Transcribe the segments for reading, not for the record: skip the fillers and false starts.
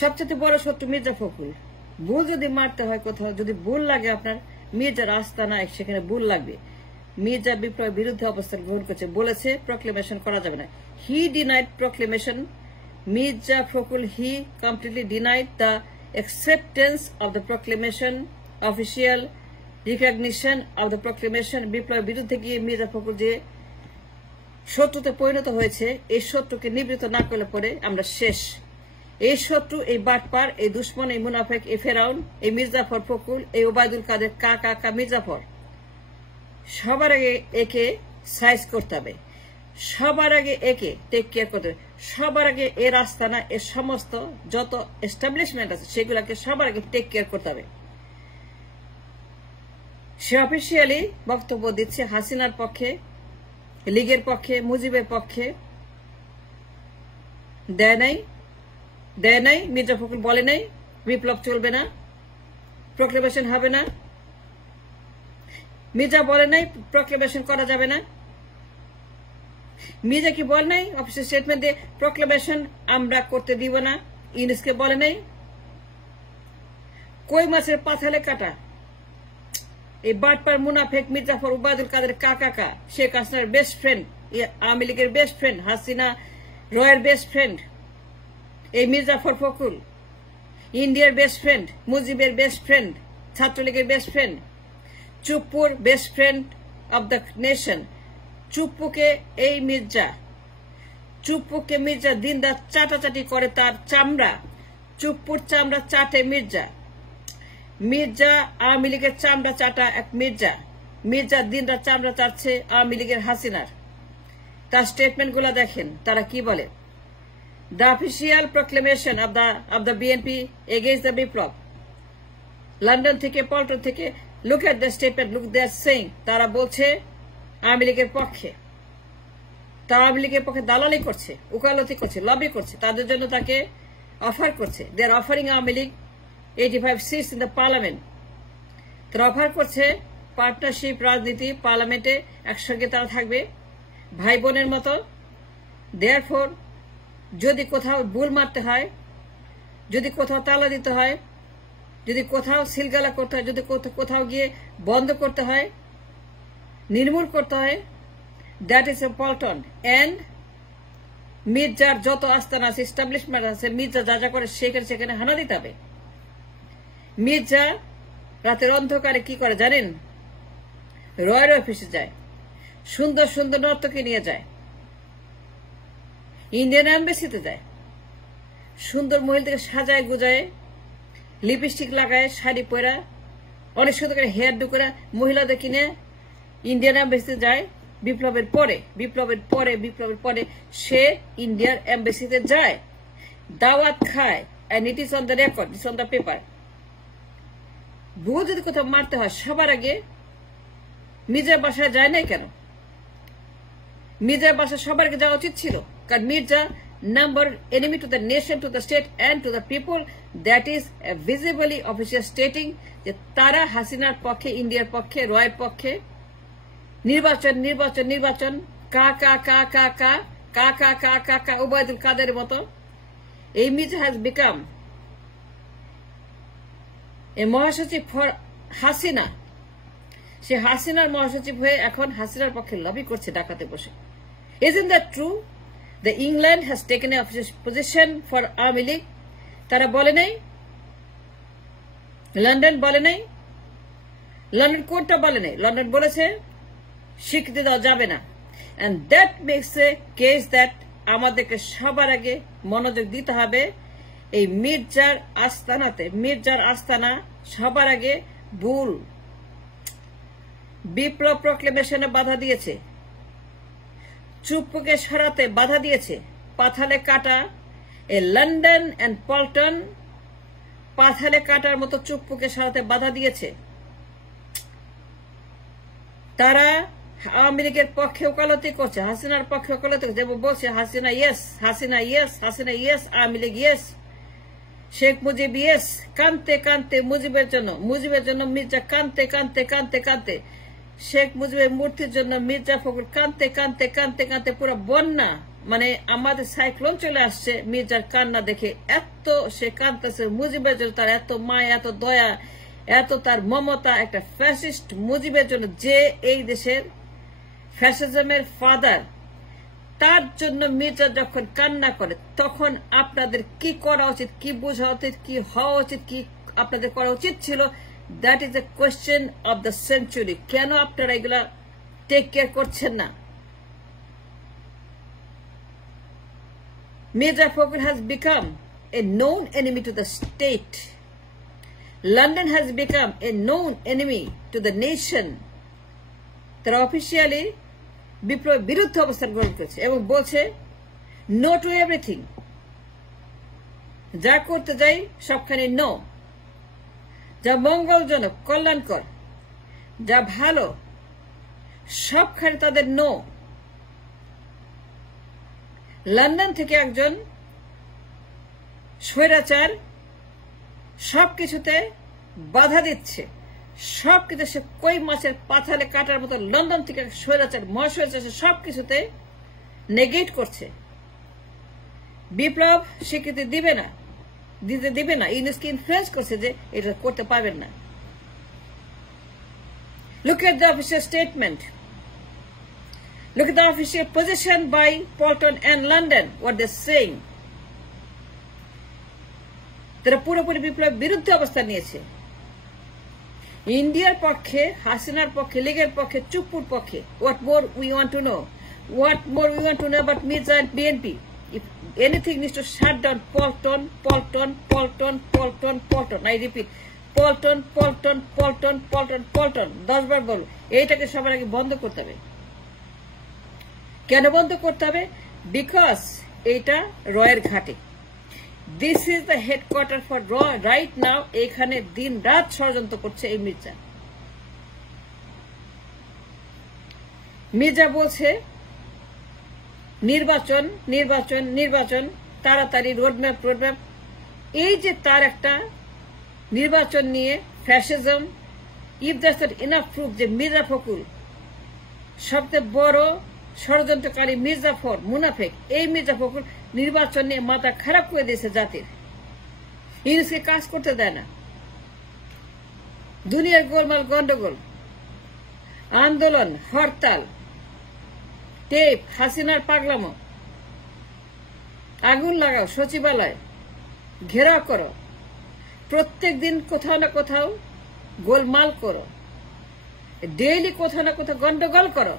সবচেয়ে বড় শত্রু মির্জা ফখরুল। ভুল যদি মারতে হয় কোথাও, যদি ভুল লাগে আপনার, মির্জার আস্তানা সেখানে ভুল লাগবে। মির্জা বিপ্লবের বিরুদ্ধে অবস্থান গ্রহণ করছে, বলেছে প্রক্লেমেশন করা যাবে না। He denied proclamation. Mirza Fakhrul he completely denied the acceptance of the proclamation, official recognition of the proclamation। বিপ্লবের বিরুদ্ধে গিয়ে মির্জা ফখরুল যে শত্রুতে পরিণত হয়েছে, এই শত্রুকে নিবৃত না করলে পরে আমরা শেষ। এই শত্রু, এই বাটপার, এই দুশ্মন, এই মুনাফেক, এই ফেরাউন, এই মির্জাফর ফখরুল, এই ওবায়দুল কাদের কা মির্জাফর, সবার আগে একে সাইজ করতে হবে, সবার আগে একে টেক কেয়ার করতে হবে, সবার আগে এর আস্তানা, এর সমস্ত যত এস্টাবলিশমেন্ট আছে সেগুলোকে সবার আগে টেক কেয়ার করতে হবে। সে অফিসিয়ালি বক্তব্য দিচ্ছে হাসিনার পক্ষে, লীগের পক্ষে, মুজিবের পক্ষে। দেয় নাই, মির্জা ফখরুল বলে নাই বিপ্লব চলবে না, প্রক্লেমেশন হবে না। মির্জা বলে নাই প্রক্লেমেশন করা যাবে না। মির্জা কি বলে নাই অফিসিয়াল স্টেটমেন্ট দিয়ে প্রক্লেমেশন আমরা করতে দিব না? ইউনুসকে বলে নাই? কই মাছের পাথালে কাটা এই বাটপার মুনাফেক মির্জাফর ওবায়দুল কাদের কা শেখ হাসিনার বেস্ট ফ্রেন্ড, আওয়ামী লীগের বেস্ট ফ্রেন্ড, হাসিনা রয়ের বেস্ট ফ্রেন্ড, এই মির্জাফর ফখরুল ইন্ডিয়ার বেস্ট ফ্রেন্ড, মুজিবের বেস্ট ফ্রেন্ড, ছাত্রলীগের বেস্ট ফ্রেন্ড, চুপ্পুর best friend of the nation. চুপ্পুকে এই মির্জা দিন রাত চাটাচাটি করে তার চামড়া, চুপ্পুর চামড়া চাটে মির্জা আওয়ামী লীগের চামড়া চাটা এক মির্জা দিন রাত চামড়া চাটছে আওয়ামী লীগের হাসিনার। তার স্টেটমেন্ট গুলা দেখেন তারা কি বলে। The official proclamation of the BNP against the বিপ্লব, লন্ডন থেকে, পল্টন থেকে, look at the statement, look they are saying, তারা বলছে আওয়ামী লীগের পক্ষে। তারা আওয়ামী লীগের পক্ষে দালালি করছে, উকালতি করছে, লবি করছে, তাদের জন্য তাকে অফার করছে। They are offering Awami League 85 seats in the parliament. তারা অফার করছে পার্টনারশিপ রাজনীতি, পার্লামেন্টে একসঙ্গে তারা থাকবে ভাই বোনের মতো। দেয়ারফর যদি কোথাও ভুল মারতে হয়, যদি কোথাও তালা দিতে হয়, যদি কোথাও সিলগালা করতে হয়, যদি কোথাও গিয়ে বন্ধ করতে হয়, নির্মূল করতে হয়, that is a Paltan. And মির্জার যত আস্তানা আছে, এস্টাবলিশমেন্ট আছে, মির্জা যা করে সেখানে হানা দিতে হবে। মির্জা রাতের অন্ধকারে কি করে জানেন? রয়ের অফিসে যায়, সুন্দর সুন্দর নর্তকী নিয়ে যায়, ইন্ডিয়ান এম্বাসিতে যায়, সুন্দর মহিলাদেরকে সাজায় গুজায়, লিপস্টিক লাগায়, শাড়ি পরা, অনেক সুন্দর করে হেয়ার ডু করে মহিলাদের কিনে ইন্ডিয়ান এম্বাসিতে যায়। বিপ্লবের পরে সে ইন্ডিয়ার এম্বাসিতে যায়, দাওয়াত খায়, and it is on the record, it's on the paper. ভুল যদি কোথাও মারতে হয় সবার আগে মির্জার বাসায় যায় নাই কেন? মির্জার বাসায় সবার আগে যাওয়া উচিত ছিল, কারণ Mirza number enemy to the nation, to the state and to the people. That is visibly official stating যে তারা হাসিনার পক্ষে, ইন্ডিয়ার পক্ষে, রয়ের পক্ষে। নির্বাচন কা ওবায়দুল কাদের মতো। এই মির্জা হ্যাজ বিকাম এ মহাসচিব ফর হাসিনা। সে হাসিনার মহাসচিব হয়ে এখন হাসিনার পক্ষে লবি করছে ঢাকাতে বসে। Isn't that true? The England has taken a position for Army League. তারা বলে নাই? লন্ডন বলে নাই? লন্ডন কোনটা বলে নাই? লন্ডন বলেছে স্বীকৃতি দেওয়া যাবে না। And that makes a case that আমাদেরকে সবার আগে মনোযোগ দিতে হবে এই মির্জার আস্তানাতে। মির্জার আস্তানা সবার আগে ভুল। বিপ্লব প্রক্লেমেশনে বাধা দিয়েছে, চুপ্পুকে সরাতে বাধা দিয়েছে, পাথালে কাটা এ লন্ডন এন্ড পল্টন পাথালে কাটার মতো চুপ্পুকে সরাতে বাধা দিয়েছে। তারা আওয়ামী লীগের পক্ষে ওকালতি করছে, হাসিনার পক্ষে ওকালতি করছে, বলছে Hasina yes, Hasina yes, Hasina yes, Awami League yes, Sheikh Mujib yes. কানতে মুজিবের জন্য মির্জা কানতে শেখ মুজিবের মূর্তির জন্য মির্জা ফখরুল কানতে পুরো বন্যা মানে আমাদের সাইক্লোন চলে আসছে মির্জার কান্না দেখে, এত সে কাঁদতেছে মুজিবের জন্য, তার এত মায়া, এত দয়া, এত তার মমতা, একটা ফ্যাসিস্ট মুজিবের জন্য, যে এই দেশের ফ্যাসিজমের ফাদার, তার জন্য মির্জা যখন কান্না করে তখন আপনাদের কি করা উচিত, কি বোঝা উচিত, কি হওয়া উচিত, কি আপনাদের করা উচিত ছিল? That is a question of the century. কেন আপনারা এগুলা টেক কেয়ার করছেন না? Mirza Fakhrul has become a known enemy to the state. London has become a known enemy to the nation. তারা অফিসিয়ালি বিপ্লবের বিরুদ্ধে অবস্থান গ্রহণ করেছে এবং বলছে নো টু এভরিথিং। যা করতে যাই সবখানে নো। যা মঙ্গলজনক, কল্যাণকর, যা ভালো, সবখানে তাদের নো। লন্ডন থেকে একজন স্বৈরাচার সবকিছুতে বাধা দিচ্ছে, সবকিছু সে কই মাছের পাথালে কাটার মতো লন্ডন থেকে স্বৈরাচার, মহাস্বৈরাচার সবকিছুতে নেগেট করছে। বিপ্লব স্বীকৃতি দিবে না, ইউনুসকে ইনফ্লুয়েন্স করছে যে এটা করতে পারবেন না। Look at the official statement. Look at the official position by Bolton and London, what they're saying. তারা পুরোপুরি বিপ্লবের বিরুদ্ধে অবস্থান নিয়েছে। ইন্ডিয়ার পক্ষে, হাসিনার পক্ষে, লীগের পক্ষে, চুপ্পুর পক্ষে। What more we want to know? What more we want to know about Mirza and BNP? If anything needs to shut down Bolton. I repeat, Bolton. 10 বার বলো। এইটাকে সবার আগে বন্ধ করতে হবে। কেন বন্ধ করতে হবে? বিকজ এটা রয়ের ঘাটে। This is the headquarter for র রাইট নাও। এখানে দিন রাত ষড়যন্ত্র করছে এই মির্জা বলছে নির্বাচন তাড়াতাড়ি, রোডম্যাপ। এই যে তার একটা নির্বাচন নিয়ে fascism, if that's not enough proof যে মির্জা ফখরুল সবচেয়ে বড় ষড়যন্ত্রকারী, মির্জাফর মুনাফেক, এই মির্জা ফখরুল নির্বাচন নিয়ে মাথা খারাপ করে দিয়েছে জাতির। ইউনুসকে কাজ করতে দেয় না। দুনিয়ার গোলমাল, গন্ডগোল, আন্দোলন, হরতাল, টেপ, হাসিনার পাগলামো, আগুন লাগাও, সচিবালয় ঘেরাও করো, প্রত্যেক দিন কোথাও না কোথাও গোলমাল করো, ডেইলি কোথাও না কোথাও গন্ডগোল করো,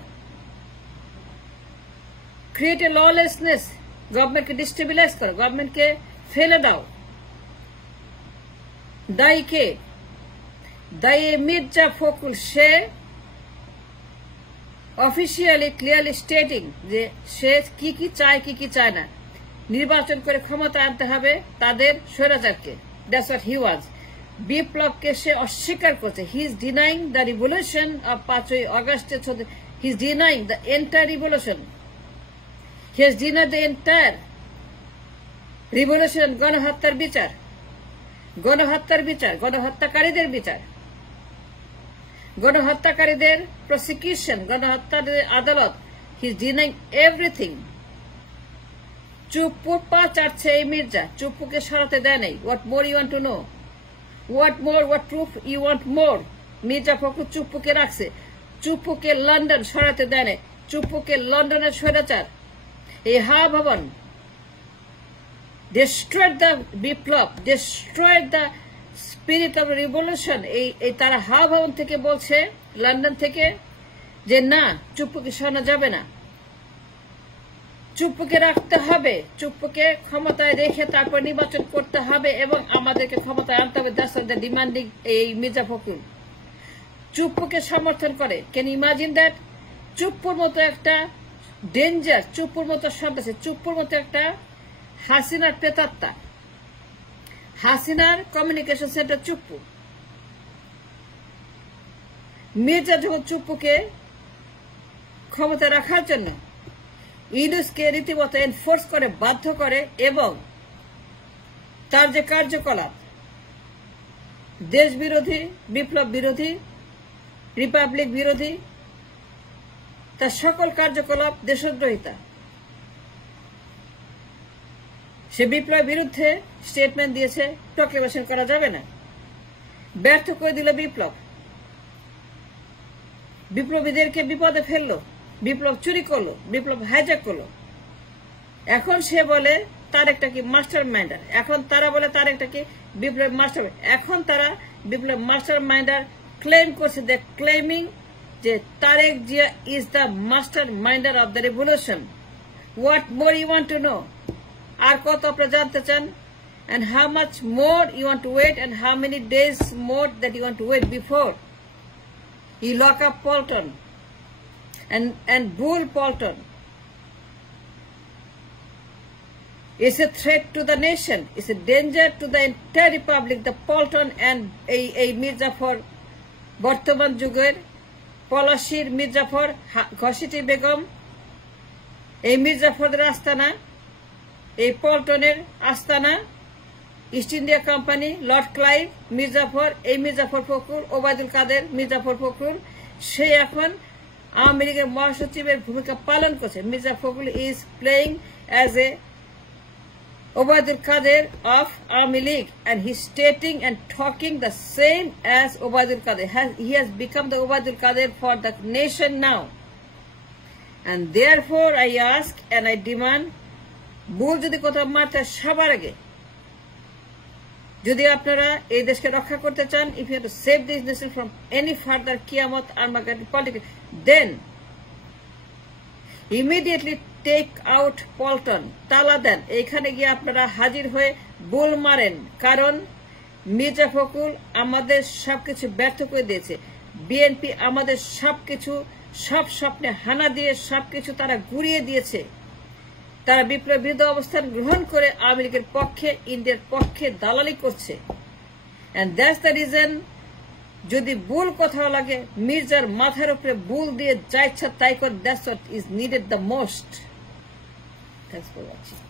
ক্রিয়েট এ ললেসনেস, গভর্নমেন্টকে ডিস্টেবিলাইজ করো, গভর্নমেন্টকে ফেলে দাও। দায়ী কে? দায়ী মির্জা ফখরুল। সে অফিসিয়ালি ক্লিয়ারলি স্টেটিং যে সে কি কি চায়, কি কি চায় না। নির্বাচন করে ক্ষমতা আনতে হবে তাদের স্বৈরাচারকে। দ্যাটস হোয়াট হি ওয়াজ। বিপ্লবকে সে অস্বীকার করছে। He is denying the revolution of 5ই অগস্টে। He is denying the entire revolution. He has denied the entire revolution, গণহত্যার বিচার, গণহত্যাকারীদের বিচার, গণহত্যাকারীদের প্রসিকিউশন, গণহত্যার আদালত। He is denying everything. Chuppu পা চাটছে এই মির্জা, চুপ্পুকে সরাতে দেয় নাই। What more you want to know? What more? What proof you want more? Mirza Fakhrul চুপ্পুকে রাখছে, চুপ্পুকে লন্ডন সরাতে দেয় নাই, চুপ্পুকে লন্ডনের স্বৈরাচার। এই হাওয়া ভবন destroyed the Biplab, destroyed the spirit of revolution. এই তারা হাওয়া ভবন থেকে বলছে, লন্ডন থেকে, যে না, চুপ্পুকে সরানো যাবে না, চুপ্পুকে রাখতে হবে, চুপ্পুকে ক্ষমতায় রেখে তারপর নির্বাচন করতে হবে এবং আমাদেরকে ক্ষমতায় আনতে হবে। দ্যাটস দ্য ডিমান্ডিং এই মির্জা ফখরুল। চুপ্পুকে সমর্থন করে। Can imagine that? চুপ্পুর মতো একটা ডেঞ্জার, চুপ্পুর মতো সন্ত্রাসী, চুপ্পুর মতো একটা হাসিনার প্রেতাত্মা, হাসিনার কমিউনিকেশন সেন্টার চুপ্পু। মির্জা যখন চুপ্পুকে ক্ষমতা রাখার জন্য ইউনুসকে রীতিমতো এনফোর্স করে, বাধ্য করে এবং তার যে কার্যকলাপ, দেশ বিরোধী, বিপ্লব বিরোধী, রিপাবলিক বিরোধী, তার সকল কার্যকলাপ দেশদ্রোহিতা, সে বিপ্লবের বিরুদ্ধে স্টেটমেন্ট দিয়েছে, প্রক্লেমেশন করা যাবে না। ব্যর্থ করে দিল বিপ্লব, বিপ্লবীদেরকে বিপদে ফেললো, বিপ্লব চুরি করলো, বিপ্লব হাইজ্যাক করলো। এখন সে বলে তার একটা কি মাস্টার মাইন্ডার, এখন তারা বলে তার একটা কি বিপ্লব মাস্টার, এখন তারা বিপ্লব মাস্টার মাইন্ডার ক্লেম করছে। দে ক্লেমিং যে Tarique Zia is the master minder of the revolution. What more you want to know? আর কত আপনারা জানতে চান? And how much more you want to wait, and how many days more that you want to wait before you lock up Paulton and Bull Paulton? It's a threat to the nation. It's a danger to the entire republic. The Paulton and a Mirzafar, বর্তমান যুগের পলাশির মির্জাফর, ঘসিটি বেগম, এই মির্জাফরদের আস্তানা, এই পল্টনের আস্তানা, east India company, Lord Clive, Mir Jafar, এই মির্জাফর ফখরুল, ওবায়দুল কাদের, মির্জাফর ফখরুল, সে এখন আওয়ামী লীগের মহাসচিবের ভূমিকা পালন করছে। Mirza Fakhrul is playing as a Obaidul Qadir of Army League, and he's stating and talking the same as Obaidul Qadir. He has become the Obaidul Qadir for the nation now. And therefore I ask and I demand, বুল যদি কোথাও মারতে সবার আগে, যদি আপনারা এই দেশকে রক্ষা করতে চান, if you have to save this nation from any further Qiyamot Armageddon politics, then immediately take out Paltan, তালা দেন, এইখানে গিয়ে আপনারা হাজির হয়ে বুল মারেন। কারণ মির্জা ফখরুল আমাদের সবকিছু ব্যর্থ করে দিয়েছে। বিএনপি আমাদের সবকিছু, সব স্বপ্নে হানা দিয়ে সবকিছু তারা গুড়িয়ে দিয়েছে। তারা বিপ্লব বিরোধী অবস্থান গ্রহণ করে আওয়ামী লীগের পক্ষে, ইন্ডিয়ার পক্ষে দালালি করছে। এন্ড দ্যাটস দ্য রিজন, যদি বুল কোথাও লাগে, মির্জার মাথার উপরে বুল দিয়ে যা ইচ্ছা তাই করে। That's what is needed the most. Thanks for watching.